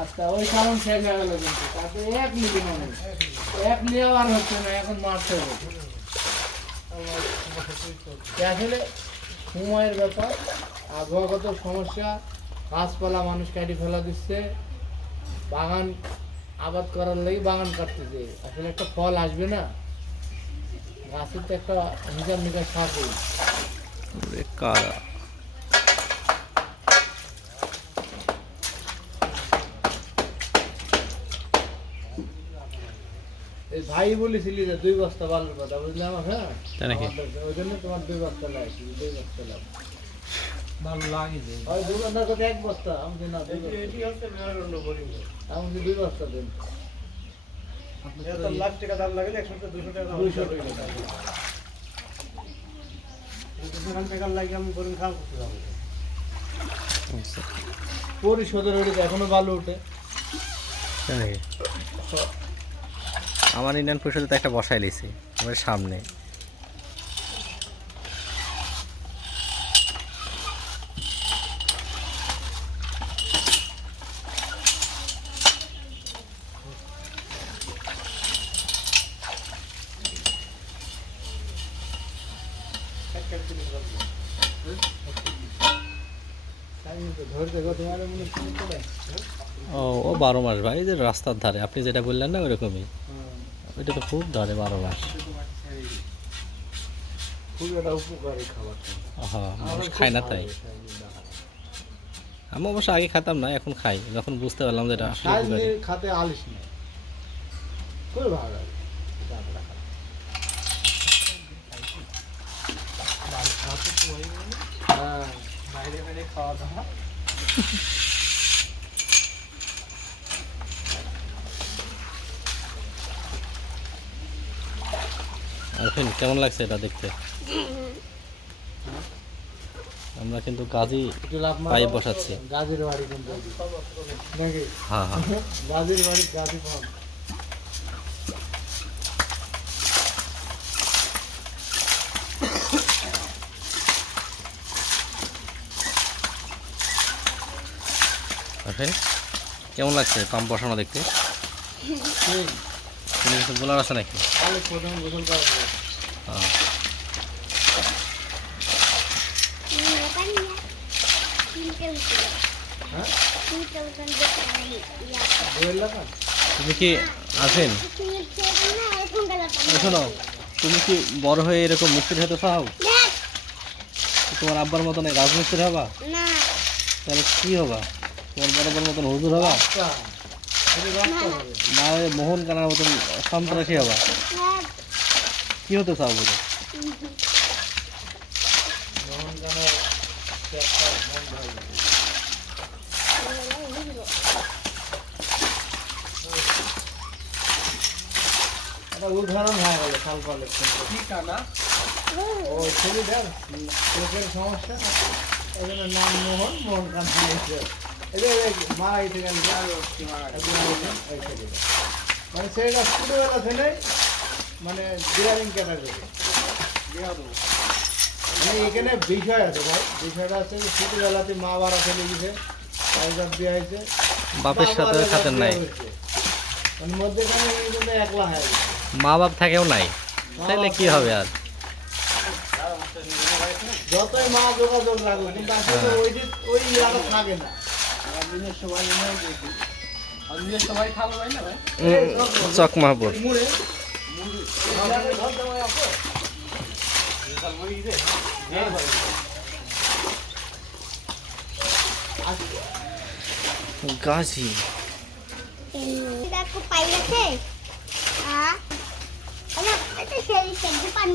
আচ্ছা ওই কারণ এক এক আর হচ্ছে না এখন আসলে সময়ের ব্যাপার আবহাওয়াগত সমস্যা গাছপালা মানুষ কাটি ফেলা দিচ্ছে বাগান আবাদ করার লাগি বাগান কাটতেছে আসলে একটা ফল আসবে না গাছের তো একটা হিসাব নিকাশ থাকে ভাই বলেছিলি যে দুই বস্তা বালুর কথা বুঝলাম হ্যাঁ? ওই জন্য তোমার দুই বস্তা লাগছে দুই বস্তা লাগ ভালো লাগে যে ওই দোকানদার কথা এক বস্তা আমি না এটি হচ্ছে মেরুদণ্ড বোরিং আমি দুই বস্তা দিন লাখ টাকা দাম লাগে একশো টাকা দুশো টাকা লাগে আমি খাওয়া করতে যাব। পরিশোধের এখনও ভালো ওঠে? আমার ইন্ডিয়ান পরিষদে তো একটা বসাই লিছি আমার সামনে। মনে ও বারো মাস ভাই যে রাস্তার ধারে, আপনি যেটা বললেন না ওরকমই ওইটা তো খুব ধরে বারো মাস। মানুষ খায় না তাই। আমি অবশ্য আগে খেতাম না এখন খাই। যখন বুঝতে পারলাম যে এটা আসলে সাইজ উপকারী। নিয়ে খাতে আলিস না খুবই ভালো হ্যাঁ বাইরে বাইরে খাওয়া দাওয়া। আর ফিন কেমন লাগছে এটা দেখতে? আমরা কিন্তু গাজী। পাইপ বসাচ্ছি। গাজীর বাড়ি কিন্তু নাকি? হ্যাঁ হ্যাঁ। গাজীর বাড়ি গাজী পান আর কেমন লাগছে পাম্প বসানো দেখতে? কোনো কিছু বলার আছে নাকি? তুমি কি আছেন শোনো তুমি কি বড় হয়ে এরকম মিস্ত্রি হতে চাও? তোমার আব্বার মতন রাজমিস্ত্রি হবা? তাহলে কি হবা? তোমার বড় বড় মতন হুজুর হবা আচ্ছা এটা রাস্তা হবে না ওই মোহন কানার মতন সন্ত্রাসী হবা কি হতে চাও বলে? উদাহরণ হয়ে গেল ফল ফলের ঠিকানা ও ছবিটার চোখের সমস্যা? এই জন্য নাম মোহন মোহন কান এটা মারা গেছে গেল মানে সেটা ছোটোবেলা থেকে মানে বিরামিং ক্যাটাগরি মানে এখানে বিষয় আছে ভাই বিষয়টা আছে ছোটোবেলাতে মা বাবা ফেলে গেছে পাইজার দেওয়া হয়েছে। বাপের সাথে খাতের নাই মধ্যেখানে একলা হয়ে মা বাপ থাকেও নাই। তাইলে কি হবে আর? যতই মা যোগাযোগ রাখবে কিন্তু আসলে ওই যে ওই আরও থাকে না। চক মুড়ে গাছি পান